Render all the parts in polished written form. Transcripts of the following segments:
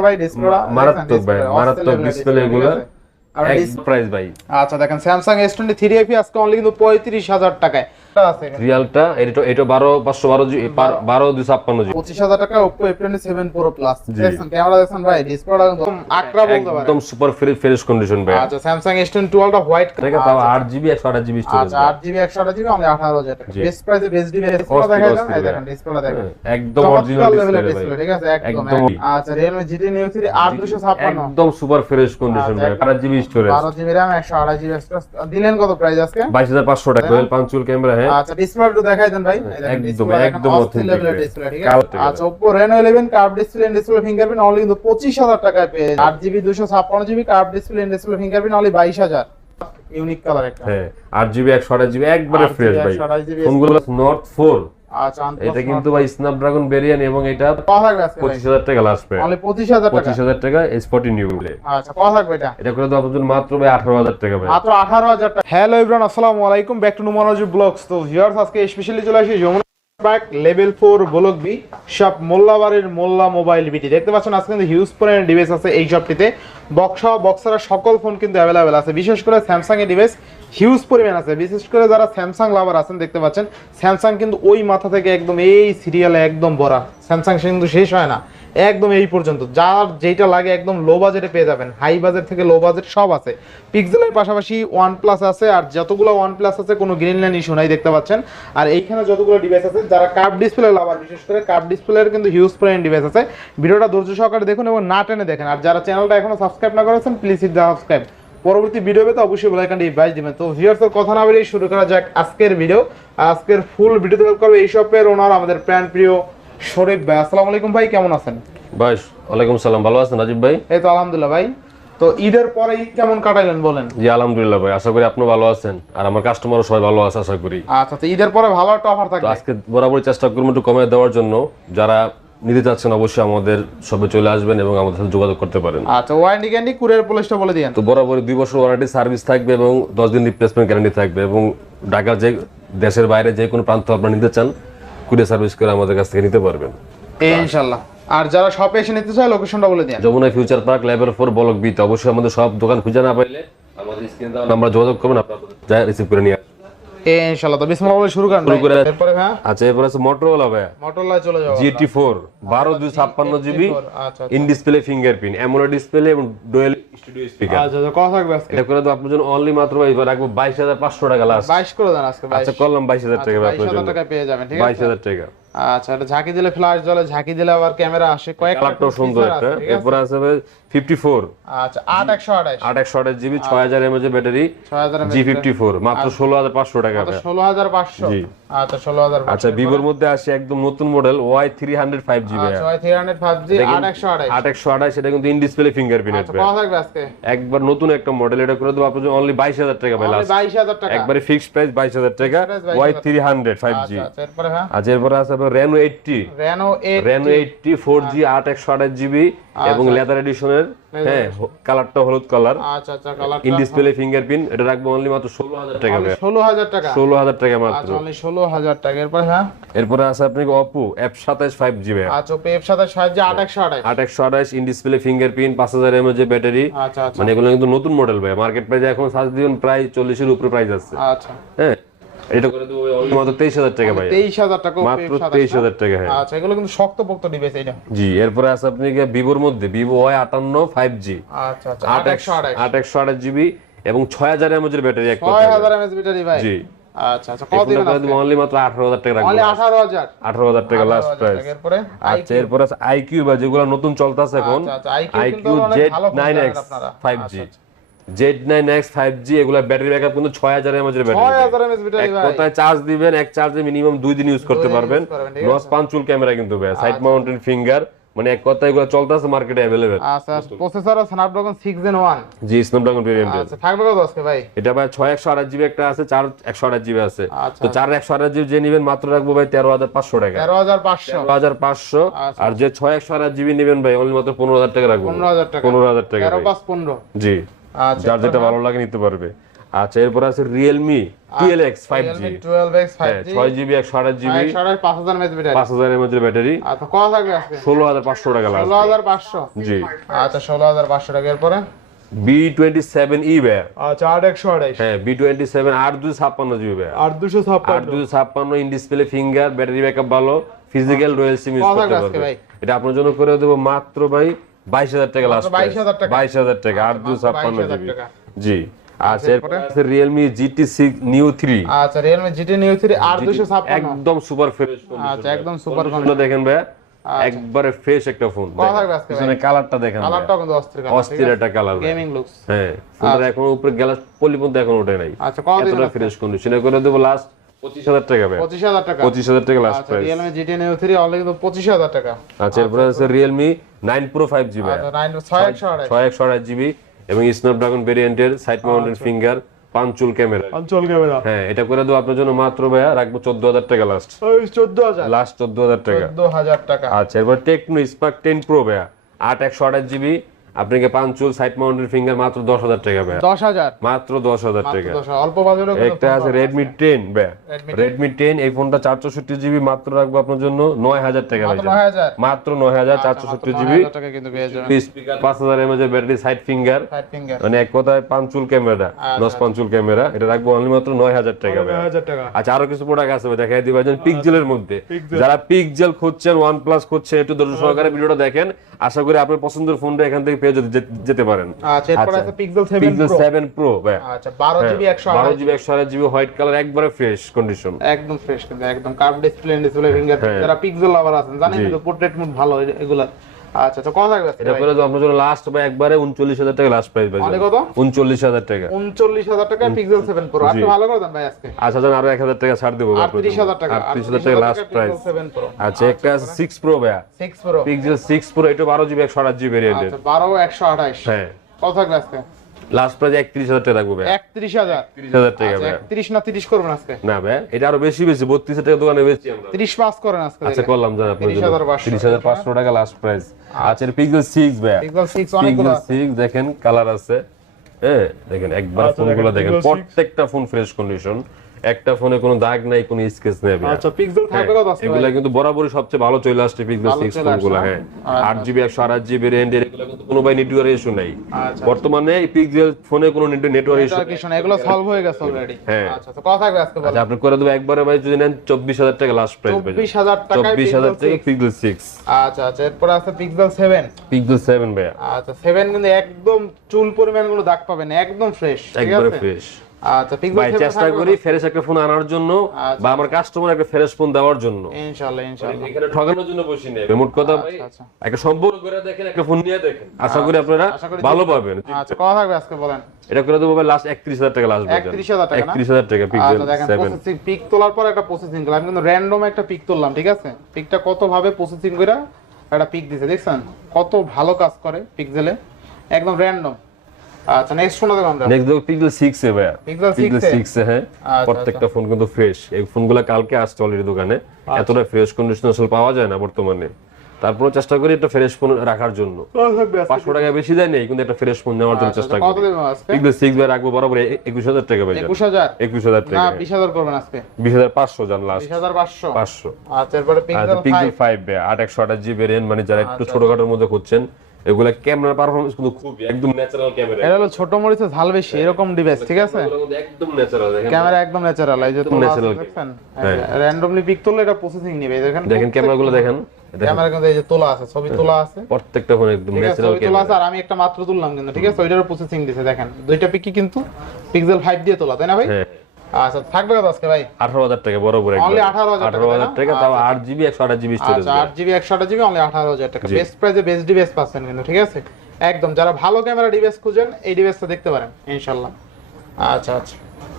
ভাই ডিসপ্লেটা মারাত্মক ভাই, মারাত্মক ডিসপ্লে এগুলো এক প্রাইস ভাই। আচ্ছা দেখেন Samsung S23 FE আজকে অনলি কিন্তু 35000 টাকায় আছে। রিয়ালটা এটা 12512 জি 12256 জি 25000 টাকা Oppo F27 Pro Plus। দেখেন ক্যামেরা দেখেন ভাই, ডিসপ্লেটা একদম আকরা বলতে পারেন, একদম সুপার ফ্রেশ কন্ডিশন ভাই। আচ্ছা Samsung S22 Ultra হোয়াইট দেখেন তাও 8GB 128GB স্টোরেজ। আচ্ছা 8GB 128GB অনলি 18000 টাকা। বেস্ট প্রাইসে বেস্ট ডিভাইস দেখাই দেন। এই দেখেন ডিসপ্লেটা দেখেন একদম অরিজিনাল ডিসপ্লে, ঠিক আছে একদম। আচ্ছা Realme GT Neo 3 8256 একদম সুপার ফ্রেশ কন্ডিশন ভাই। 8GB storage, 12GB RAM 128GB storage. দিলেন কত প্রাইস আজকে? 22500 টাকা। Dual punctual camera. হ্যাঁ আচ্ছা ডিসপ্লে একটু দেখাই দেন ভাই। একদম অথেন্টিক ডিসপ্লে, ঠিক আছে। আচ্ছা Oppo Reno 11 curve display and display fingerprint only কিন্তু 25000 টাকায় পেয়ে 8GB 256GB curve display and display fingerprint only 22000। Unique colour একটা। হ্যাঁ 8GB 128GB একবারে ফ্রেশ ভাই। 128GB ফোনগুলো নর্থ 4। আচ্ছা এটা কিন্তু ভাই স্ন্যাপড্রাগন ভেরিয়েন্ট এবং এটা কত থাকবে আজকে? 25000 টাকা লাস্ট পে। অনলি 25000 টাকা। 25000 টাকা S40 নিউ। আচ্ছা কত থাকবে এটা? এটা করে দাও আপনাদের মাত্র ভাই 18000 টাকা ভাই। মাত্র 18000 টাকা। হ্যালো एवरीवन, আসসালামু আলাইকুম, ব্যাক টু নুমানজি ব্লগস। তো ভিউয়ার্স আজকে স্পেশালি চলে আসি Jamuna park level 4 block B shop মোল্লাবাড়ির মোল্লা মোবাইল বিটি। দেখতে পাচ্ছেন আজকে কিন্তু হিউজ পরিমাণের ডিভাইস আছে এই শপটিতে। বক্সারা সকল ফোন কিন্তু অ্যাভেলেবেল আছে, বিশেষ করে স্যামসাং এর ডিভাইস হিউজ পরিমাণ আছে। বিশেষ করে যারা স্যামসাং লাভার আছেন দেখতে পাচ্ছেন স্যামসাং কিন্তু ওই মাথা থেকে একদম এই সিরিয়ালে একদম ভরা। স্যামসাং কিন্তু শেষ হয় না একদম এই পর্যন্ত, যার যেটা লাগে একদম লো বাজেটে পেয়ে যাবেন। হাই বাজেট থেকে লো বাজেট সব আছে। পিক্সেলের পাশাপাশি OnePlus আছে, আর যতগুলো OnePlus আছে কোনো গ্রিন লাইন ইস্যু নাই দেখতে পাচ্ছেন। আর এইখানে যতগুলো ডিভাইস আছে যারা কার্ভ ডিসপ্লে লাভার, বিশেষ করে কার্ভ ডিসপ্লের কিন্তু হিউজ পরিমাণ ডিভাইস আছে। ভিডিওটা ধৈর্য সহকারে দেখুন এবং না টেনে দেখেন। আর যারা চ্যানেলটা এখনো সাবস্ক্রাইব না করেছেন প্লিজ হিট দ্য সাবস্ক্রাইব। পরবর্তী ভিডিও পেতে অবশ্যই বেল আইকনটি বাজিয়ে দিবেন। তো ভিউয়ার্স কথা না বলেই শুরু করা যাক আজকের ভিডিও। আজকের ফুল ভিডিওতে হেল্প করবে এই শপের ওনার আমাদের প্রাণ প্রিয় শরীফ ভাই। আসসালামু আলাইকুম ভাই, কেমন আছেন? ভাই ওয়ালাইকুম সালাম, ভালো আছেন রাজীব ভাই? এই তো আলহামদুলিল্লাহ ভাই। তো ঈদের পরে ঈদ কেমন কাটাইলেন বলেন? জি আলহামদুলিল্লাহ ভাই, আশা করি আপনি ভালো আছেন আর আমার কাস্টমারও সবাই ভালো আছে আশা করি। আচ্ছা তো ঈদের পরে ভালো একটা অফার তো থাকবে। আজকে বরাবরই চেষ্টা করব একটু কমে দেওয়ার জন্য। যারা নিতে চাচ্ছেন অবশ্যই আমাদের সবে চলে আসবেন এবং আমাদের সাথে যোগাযোগ করতে পারেন। আচ্ছা ওয়ারেন্টি গ্যারান্টি কুরিয়ার পলিসটা বলে দিয়েন। তো বরাবরই 2 বছর ওয়ারেন্টি সার্ভিস থাকবে এবং 10 দিন রিপ্লেসমেন্ট গ্যারান্টি থাকবে এবং ঢাকার যে দেশের বাইরে যে কোনো প্রান্ত আপনারা নিতে চান কুরিয়ার সার্ভিস করে আমাদের কাছ থেকে নিতে পারবেন ইনশাআল্লাহ। আর যারা শপে এসে নিতে চায় লোকেশনটা বলে দিন। Jamuna future park level 4 block B তে। অবশ্যই আমাদের সব দোকান খুঁজে না পাইলে আমাদের স্ক্রিনে দেওয়া নাম্বার যোগাযোগ করবেন, আপনারা যা রিসিভ করে নিয়ে আসবেন ইনশাআল্লাহ। তো বিসমিল্লাহ বলে শুরু করেন। এরপরে হ্যাঁ আচ্ছা এরপর আছে মোটরোলা ভাই। মোটরোলা চলে যাও। GT4 12256GB আচ্ছা in display fingerprint AMOLED display এবং ডুয়াল স্টুডিও স্পিকার। আচ্ছা তো কত থাকবে আজকে? এটা করে দাও আপনার জন্য অনলি মাত্র ভাই রাখবো 22500 টাকা লাস্ট। 22 করে দেন আজকে। 22 আচ্ছা করলাম 22000 টাকা আপনার জন্য। 22000 টাকা পেয়ে যাবেন, ঠিক আছে 22000 টাকা। আচ্ছা এটা ঝাঁকি দিলে ফ্ল্যাশ জ্বলে, ঝাঁকি দিলে আবার ক্যামেরা আসে, কয়েকটা কালারটাও সুন্দর একটা। এরপর আছে ভাই 54 আচ্ছা 8128 8128GB 6000 mAh battery 6000 mAh G54 মাত্র 16500 টাকা ভাই। 16500। জি আচ্ছা 16500। আচ্ছা ভিভোর মধ্যে আসে একদম নতুন মডেল Y300 5G ভাই। আচ্ছা Y300 5G 8128 8128 এটা কিন্তু ইন ডিসপ্লে ফিঙ্গারপ্রিন্ট আচ্ছা আছে। কত থাকবে আজকে? একবার নতুন একটা মডেল, এটা করে দেব আপনাদের অনলি 22000 টাকা ভাই লাস্ট। 22000 টাকা একবারে ফিক্সড প্রাইস 22000 টাকা Y300 5G। আচ্ছা এরপরে হ্যাঁ আচ্ছা এরপর আছে Reno 80 Reno 80 4G 8128GB এবং লেদার এডিশনের। হ্যাঁ কালারটা হলুদ কালার। আচ্ছা আচ্ছা কালারটা ইন ডিসপ্লে ফিঙ্গারপ্রিন্ট। এটা রাখবো অনলি মাত্র 16000 টাকা ভাই। 16000 টাকা 16000 টাকা মাত্র। আচ্ছা অনলি 16000 টাকা। এরপর হ্যাঁ এরপরে আছে আপনাকে Oppo F27 5G ভাই। আচ্ছা F27 5G 8128 8128 in display fingerprint 5000 mAh battery. আচ্ছা আচ্ছা মানে এগুলো কিন্তু নতুন মডেল ভাই। মার্কেট প্রাইস এখন সার্চ দিবেন প্রায় 40 এর উপরে প্রাইস আছে। আচ্ছা হ্যাঁ এটা করে দেব অনলি মাত্র 23000 টাকা ভাই। 23000 টাকা মাত্র 23000 টাকা। হ্যাঁ আচ্ছা এগুলো কিন্তু শক্তপোক্ত ডিভাইস এটা। জি এরপরে আছে আপনাকে ভিভোর মধ্যে Vivo Y58 5G আচ্ছা আচ্ছা 8128 GB এবং 6000 mAh এর ব্যাটারি। 6000 mAh ব্যাটারি ভাই। জি আচ্ছা আচ্ছা কত দিবেন আজকে? অনলি মাত্র 18000 টাকা রাখবো। অনলি 18000 18000 টাকা লাস্ট প্রাইস। এরপরে আচ্ছা এরপর আছে IQ বা যেগুলো নতুন চলতেছে এখন। আচ্ছা IQ Z9X 5G Z9X 5G এগুলা ব্যাটারি ব্যাকআপ কিন্তু 6000 mAh এর ব্যাটারি। 6000 mAh ব্যাটারি ভাই। কোথায় চার্জ দিবেন এক চার্জে মিনিমাম 2 দিন ইউজ করতে পারবেন। নস পাঞ্চুল ক্যামেরা কিন্তু ভাই, সাইড মাউন্টেড ফিঙ্গার, মানে এক কথায় এগুলো চলতেছে মার্কেটে अवेलेबल। আচ্ছা প্রসেসর Snapdragon 6 Gen 1। জি স্ন্যাপড্রাগন ভেরিয়েন্ট। আচ্ছা থাকবে কত আজকে ভাই? এটা ভাই 6128GB একটা আছে, 4 128GB আছে। আচ্ছা তো 4 128GB যে নেবেন মাত্র রাখবো ভাই 13500 টাকা। 13500 13500। আর যে 6 128GB নেবেন ভাই অনলি মাত্র 15000 টাকা রাখবো। 15000 টাকা 15000 টাকা 13 5 15। জি আচ্ছা যার যেটা ভালো লাগে নিতে পারবে। আচ্ছা এরপর আছে Realme TLX 5G Realme 12X 5G 6GB 128GB 5000 mAh battery 5000 mAh battery. আচ্ছা কত থাকবে আজকে? 16500 টাকা লাগবে। 16500 জি। আচ্ছা 16500 টাকা। এরপরে B27E ভাইয়া। আচ্ছা 8128 হ্যাঁ B27 8256GB ভাইয়া। 8256 in display finger, battery backup ভালো, ফিজিক্যাল রয়্যাল সিম ইউজ কত করতে থাকবে আজকে পারবে। ভাই? এটা আপনার জন্য করে দেব মাত্র ভাই 22000 টাকা লাস্ট। 22000 টাকা। 22000 টাকা মাত্র 8256GB। টাকা। জি। আচ্ছা এরপর আছে Realme GT6 Neo 3 আচ্ছা Realme GT Neo 3 8256 একদম সুপার ফ্রেশ। আচ্ছা একদম সুপার কন্ডিশনটা দেখেন ভাইয়া, একবারে ফ্রেশ একটা ফোন। কত থাকবে আজকে ভাই? পিছনে কালারটা দেখেন, কালারটা কিন্তু অস্থির কালার, অস্থির একটা কালার, গেমিং লুকস। হ্যাঁ ফোনটা এখন উপরে গ্লাস পলি পর্যন্ত এখন ওঠে নাই। আচ্ছা কত দিন? এতটা ফ্রেশ কন্ডিশনে করে দেব লাস্ট 25000 টাকা ভাই। 25000 টাকা। 25000 টাকা লাস্ট আচ্ছা price. Realme GT Neo 3 already কিন্তু 25000 টাকা। আচ্ছা এরপর আছে Realme 9 Pro 5G ভাই। আচ্ছা 6128 6128GB এবং স্ন্যাপড্রাগন ভেরিয়েন্টের side mounted finger, punch hole camera. অঞ্চল ক্যামেরা। হ্যাঁ এটা করে দেব আপনার জন্য মাত্র ভাইয়া রাখবো 14000 টাকা লাস্ট। ওই 14000 লাস্ট 14000 টাকা। 14000 টাকা। আচ্ছা এরপর টেকনো স্পার্ক 10 প্রো ভাইয়া 8128GB, আপনাকে পাঁচচুল সাইড মাউন্টেড ফিঙ্গার মাত্র 10000 টাকা ভাইয়া। 10000 মাত্র 10000 টাকা। অল্প বাজেটে একটা আছে Redmi 10 ভাইয়া। Redmi 10 এই ফোনটা 464GB, মাত্র রাখবো আপনার জন্য 9000 টাকা ভাই। 9000 মাত্র 9464GB। 9000 টাকা কিন্তু পেয়ে যাবেন। Speaker 5000 mAh battery, side finger, side finger মানে এক কথায় পাঁচচুল ক্যামেরা, নস পাঁচচুল ক্যামেরা। এটা রাখবো অনলি মাত্র 9000 টাকা ভাই। 9000 টাকা। আচ্ছা আরো কিছু প্রোডাক্ট আছে ভাই, দেখাই দিবা যেন পিক্সেলের মধ্যে। যারা পিক্সেল খুঁজছেন, OnePlus খুঁজছেন, একটু ধৈর্য সহকারে ভিডিওটা দেখেন। আশা করি আপনার পছন্দের ফোনটা এখান থেকে পেয়ে যেতে পারেন। আচ্ছা এরপর আছে Pixel 7 Pixel Pro 7 Pro ভাই। আচ্ছা 12GB 12GB 128GB white colour, একবারে ফ্রেশ কন্ডিশন, একদম ফ্রেশ কিন্তু একদম কার্ভ ডিসপ্লে ফিঙ্গার। যারা পিক্সেল লাভার আছেন জানেন কিন্তু পোর্ট্রেট মোড ভালো এগুলা। আচ্ছা তো কত থাকবে এটা করে দাও আপনার জন্য লাস্ট ভাই একবারে 39000 টাকা লাস্ট প্রাইস ভাই। মানে কত? 39000 টাকা। 39000 টাকা Pixel 7 Pro। আপনি ভালো করে দেন ভাই আজকে। আচ্ছা জান আরো 1000 টাকা ছাড় দেব ভাই। 38000 টাকা। 38000 টাকা লাস্ট প্রাইস। Pixel 7 Pro। আচ্ছা একটা আছে 6 Pro ভাই। 6 Pro Pixel 6 Pro, এটা 12GB 128GB ভেরিয়েন্টের। আচ্ছা 12 128 হ্যাঁ কত থাকবে আজকে? লাস্ট প্রাইস 31000 টাকা রাখবো ভাই। 31000 31000 টাকা ভাই। 31 না 30 করবেন আজকে? না ভাই এটা আরো বেশি 32000 টাকা দোকানে বেচি আমরা। 30 পাস করেন আজকে। আচ্ছা করলাম জান আপনার জন্য 30500 টাকা লাস্ট প্রাইস। আচ্ছা এর Pixel 6 ভাই। Pixel 6 অনেকগুলো Pixel 6 দেখেন কালার আছে, হ্যাঁ দেখেন একবার ফোনগুলো দেখেন, প্রত্যেকটা ফোন ফ্রেশ কন্ডিশন, একটা ফোনে কোনো দাগ নাই, কোনো স্কেচ নেই ভাই। আচ্ছা পিক্সেল থাকবে কত আজকে? এগুলা কিন্তু বরাবরই সবচেয়ে ভালো চলে আসছে Pixel 6 ফোনগুলো। হ্যাঁ 8GB 128GB ভেরিয়েন্টের, এগুলো কিন্তু কোনো ভাই নেটওয়ার্ক ইস্যু নাই। বর্তমানে এই Pixel ফোনে কোনো নেটওয়ার্ক ইস্যু নাই, এগুলো সলভ হয়ে গেছে অলরেডি। হ্যাঁ আচ্ছা তো কত থাকবে আজকে বলেন? আচ্ছা আপনি করে দেব একবারে ভাই, যদি নেন 24000 টাকা লাস্ট প্রাইস ভাই। 24000 টাকা 24000 টাকা Pixel 6। আচ্ছা আচ্ছা এরপর আছে Pixel 7। Pixel 7 ভাই। আচ্ছা 7 কিন্তু একদম চুল পরিমাণ কোনো দাগ পাবেন না, একদম ফ্রেশ, ঠিক একবারে আছে? ফ্রেশ। আচ্ছা Pixel ভাই 7 চেষ্টা করি ফ্রেশ একটা ফোন আনার জন্য, বা আমার কাস্টমার একটা ফ্রেশ ফোন দেওয়ার জন্য। ইনশাআল্লাহ ইনশাআল্লাহ। এখানে ঠকানোর জন্য বসি নেই মোট কথা ভাই। আচ্ছা একটা সম্পর্ক করে দেখেন, একটা ফোন নিয়ে দেখেন, আশা করি আপনারা ভালো পাবেন। আচ্ছা কত থাকবে আজকে বলেন? এটা করে দেবো ভাই লাস্ট 31000 টাকা লাস্ট ভাই। 31000 টাকা না? 31000 টাকা Pixel আচ্ছা দেখেন 7। প্রসেসিং পিক তোলার পর একটা প্রসেসিং করলাম, আমি কিন্তু র‍্যান্ডম একটা পিক তুললাম, ঠিক আছে? পিকটা কত ভাবে প্রসেসিং কইরা একটা পিক দিছে, দেখছেন কত ভালো কাজ করে পিক্সেলে, একদম র‍্যান্ডম। আচ্ছা নেক্সট ফোন দেখব আমরা। নেক্সট দেখো Pixel 6 এ ভাই। Pixel 6 এ হ্যাঁ প্রত্যেকটা ফোন কিন্তু ফ্রেশ। এই ফোনগুলো কালকে আসছে অলরেডি দোকানে, এতটা ফ্রেশ কন্ডিশন আসলে পাওয়া যায় না বর্তমানে। তারপর চেষ্টা করি একটা ফ্রেশ ফোন রাখার জন্য। 500 টাকা বেশি দেয় নেই, কিন্তু একটা ফ্রেশ ফোন নেওয়ার জন্য চেষ্টা কত করি। দেব আজকে? Pixel 6 ভাই রাখবো বরাবর 21000 টাকা ভাই। 21000 21000 না টাকা। 20000 করবেন আজকে? 20500 জান লাস্ট। 20500 500। আচ্ছা এরপরে আচ্ছা Pixel 5। 5 ভাই 8128GB ভেরিয়েন্ট, মানে যারা একটু ছোটখাটোর মধ্যে খুঁজছেন, এগুলা ক্যামেরা পারফরম্যান্স কিন্তু খুব একদম ন্যাচারাল ক্যামেরা। এটা হলো ছোট মরিচে ঝাল বেশি এরকম ডিভাইস, ঠিক আছে? একদম ন্যাচারাল দেখেন, ক্যামেরা একদম ন্যাচারাল, এই যে তোলা ন্যাচারাল দেখছেন র‍্যান্ডমলি পিক তুললে এটা প্রসেসিং নেবে, দেখেন দেখেন ক্যামেরাগুলো দেখেন। ক্যামেরা কিন্তু এই যে তোলা আছে, ছবি তোলা আছে, প্রত্যেকটা ফোন একদম ঠিক আছে? ন্যাচারাল ছবি তোলা ক্যামেরা। আছে, আর আমি একটা মাত্র তুললাম কিন্তু, ঠিক আছে? ওইটারও প্রসেসিং দিছে, দেখেন দুইটা পিকই কিন্তু Pixel 5 দিয়ে তোলা, তাই না ভাই? হ্যাঁ আচ্ছা থাকবে কত আজকে ভাই? 18000 টাকা বরাবর একবার। Only 18000 টাকা, তাও 8GB 128GB স্টোরেজ। আচ্ছা 8GB 128GB অনলি 18000 টাকা। বেস্ট প্রাইসে বেস্ট ডিভাইস পাচ্ছেন কিন্তু, ঠিক আছে? একদম যারা ভালো ক্যামেরা ডিভাইস খুঁজেন এই ডিভাইসটা দেখতে পারেন ইনশাআল্লাহ। আচ্ছা আচ্ছা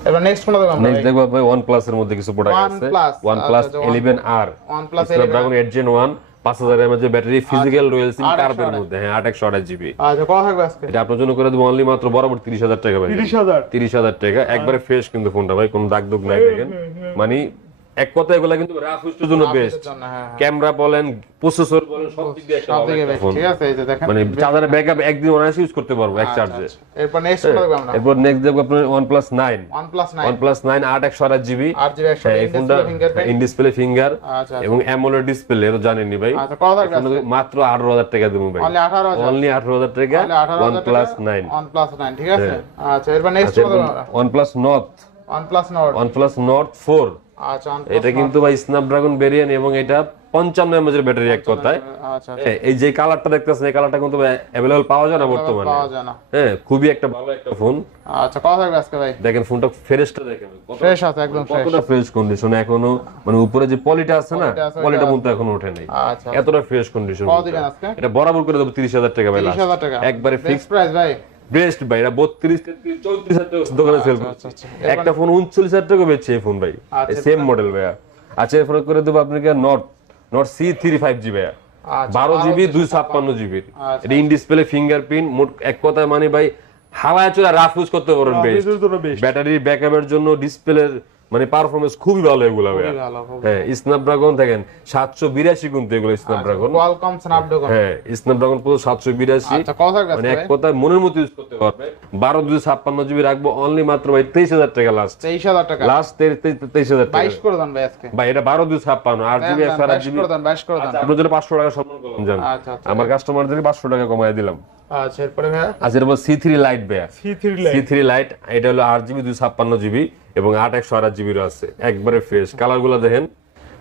এবার নেক্সট ফোন দেখব আমরা। নেক্সট দেখব ভাই OnePlus এর মধ্যে কিছু প্রোডাক্ট আছে। OnePlus 11R, OnePlus Snapdragon 8 Gen 1, 5000 mAh battery, physical royal SIM কার্ভের মধ্যে, হ্যাঁ 8128GB। আচ্ছা কত থাকবে আজকে? এটা আপনার জন্য করে দেব অনলি মাত্র বরাবর 30000 টাকা ভাই। 30000 30000 টাকা একবারে ফ্রেশ কিন্তু ফোনটা ভাই, কোনো দাগ দুগ নাই দেখেন, মানে এক কথায় এগুলা কিন্তু রাফ ইউজের জন্য বেস্ট। ক্যামেরা বলেন, প্রসেসর বলেন, সব দিক দিয়ে একটা ভালো একটা ফোন। ঠিক আছে, এই যে দেখেন মানে চার্জারের ব্যাকআপ একদিন অনায়াসে ইউজ করতে পারবো এক চার্জে। এরপর নেক্সট দেখব আমরা। এরপর নেক্সট দেখব আপনার OnePlus 9 OnePlus 9 8/128GB। 8GB এই ফোনটা ইন ডিসপ্লে ফিঙ্গার আচ্ছা এবং অ্যামোলেড ডিসপ্লে, এটা জানেননি ভাই। আচ্ছা, কত থাকবে আজকে? মাত্র 18,000 টাকা দেবো ভাই, অনলি 18,000 অনলি 18,000 টাকা OnePlus 9। OnePlus 9 ঠিক আছে। আচ্ছা, এরপর নেক্সট দেখব আমরা। OnePlus Nord OnePlus Nord 4। আচ্ছা, এটা কিন্তু ভাই স্ন্যাপড্রাগন ভেরিয়েন্ট এবং এটা 55 mAh এর ব্যাটারি এক কথায়। আচ্ছা, এই যে কালারটা দেখতেছেন, এই কালারটা কিন্তু अवेलेबल পাওয়া যায় না বর্তমানে। পাওয়া যায় না। হ্যাঁ, খুবই একটা ভালো একটা ফোন। আচ্ছা, কত থাকবে আজকে ভাই? দেখেন ফোনটা ফ্রেশটা দেখেন, ফ্রেশ আছে, একদম ফ্রেশ। কতটা ফ্রেশ কন্ডিশন এখনো, মানে উপরে যে পলিটা আছে না, পলিটা কিন্তু এখনো ওঠে নাই। আচ্ছা, এতটা ফ্রেশ কন্ডিশন। কত দিবেন আজকে? এটা বরাবর করে দেব 30,000 টাকা ভাই। 30,000 টাকা একবারে ফিক্স প্রাইস ভাই। বেস্ট ভাই, এটা 32, 33, 34,000 টাকা দোকানে সেল করছে। একটা ফোন 39,000 টাকা বেচছে এই ফোন ভাই, সেম মডেল ভাইয়া। আচ্ছা, এরপর করে দেব আপনাকে নট C35G ভাইয়া, 12GB 256GB। এটা ইন ডিসপ্লে ফিঙ্গারপ্রিন্ট, মোট এক কথায় মানে ভাই হাওয়ায় চলে রাফ ইউজ করতে পারবেন। বেস্ট ব্যাটারি ব্যাকআপের জন্য, ডিসপ্লের মানে পারফরম্যান্স খুবই ভালো এগুলা ভাইয়া। হ্যাঁ, স্ন্যাপড্রাগন দেখেন 782 কিন্তু এগুলো স্ন্যাপড্রাগন, কোয়ালকম স্ন্যাপড্রাগন। হ্যাঁ স্ন্যাপড্রাগন পুরো 782। আচ্ছা, কত থাকবে মানে আজকে এক ভাই? কথায় মনের মতো ইউজ করতে পারবে। 12/256GB রাখবো অনলি মাত্র ভাই 23,000 টাকা লাস্ট। 23,000 টাকা লাস্ট 23,000 টাকা 22 করে দেন ভাই আজকে। ভাই। এটা 12/256 8GB 22 করে দেন, 22 করে দেন। আপনার জন্য 500 টাকা সম্মান করলাম জান। আচ্ছা, আচ্ছা। আমার কাস্টমারদের 500 টাকা কমায় দিলাম। আচ্ছা, এরপরে ভাই আচ্ছা, এরপর C3 Lite ভাইয়া। C3 Lite এটা হলো 8GB 256GB এবং 8/128GB আছে। একবারে ফ্রেশ কালারগুলো দেখেন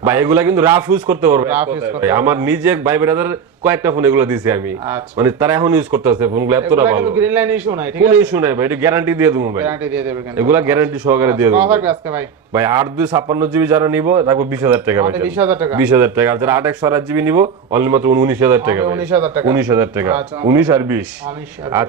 ভাই, এগুলা কিন্তু রাফ ইউজ করতে পারবে এক কথায় ভাই। আমার নিজে ভাই ব্রাদার কয়েকটা ফোন এগুলো দিছি আমি, আচ্ছা। মানে তারা এখন ইউজ করতেছে ফোনগুলো এতটা ভালো। কিন্তু গ্রিন লাইন ইস্যু নাই, ঠিক কোনো আছে? ইস্যু নাই ভাই, এটা গ্যারান্টি দিয়ে দেবো ভাই। গ্যারান্টি দিয়ে দেবে কিন্তু। এগুলা গ্যারান্টি সহকারে দিয়ে কত দেবো থাকবে আজকে ভাই? ভাই। 8/256GB যারা নিব রাখবো 20,000 টাকা ভাই। 20,000 টাকা 20,000 টাকা। আর যারা 8/128GB নিব অনলি মাত্র 19,000 টাকা ভাই। 19,000 টাকা 19,000 টাকা। আচ্ছা। 19 আর 20। 19 আর আর